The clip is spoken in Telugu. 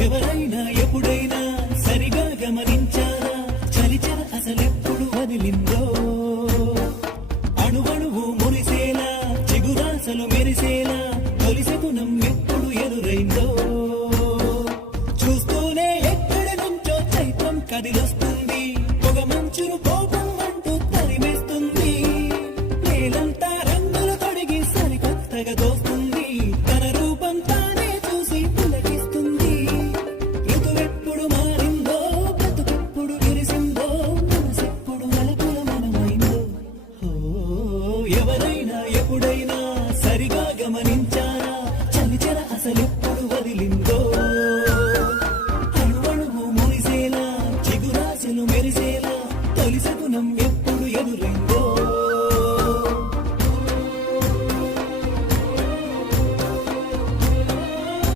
ఎవరైనా ఎప్పుడైనా సరిగా గమనించారా చలిచర అసలెప్పుడు వదిలిందో అణువణువు మురిసేలా చిగురాసలు మెరిసేలా తొలిసెగుణం ఎప్పుడు ఎదురైందో చూస్తూనే ఎక్కడి నుంచో చైత్రం కదిలొస్తుంది పొగ మంచును కోపం